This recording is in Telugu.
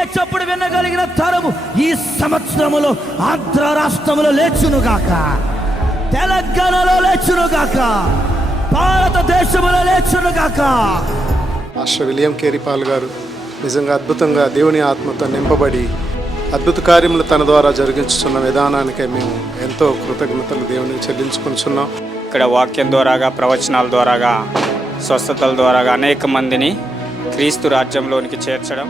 గుండె చప్పుడు వినగలిగిన తరము ఈ సంవత్సరములో ఆంధ్ర రాష్ట్రములో లేచునుగాక, తెలంగాణలో లేచునుగాక, భారతదేశంలో లేచునుగాక. మాస్టర్ విలియం కేరిపాల్ గారు నిజంగా అద్భుతంగా దేవుని ఆత్మతో నింపబడి అద్భుత కార్యములు తన ద్వారా జరిగించుతున్న విధానానికే మేము ఎంతో కృతజ్ఞతలు దేవునికి చెల్లించుకుంటున్నాం. ఇక్కడ వాక్యం ద్వారాగా, ప్రవచనాల ద్వారాగా, స్వస్థతల ద్వారాగా అనేక మందిని క్రీస్తు రాజ్యంలోనికి చేర్చడం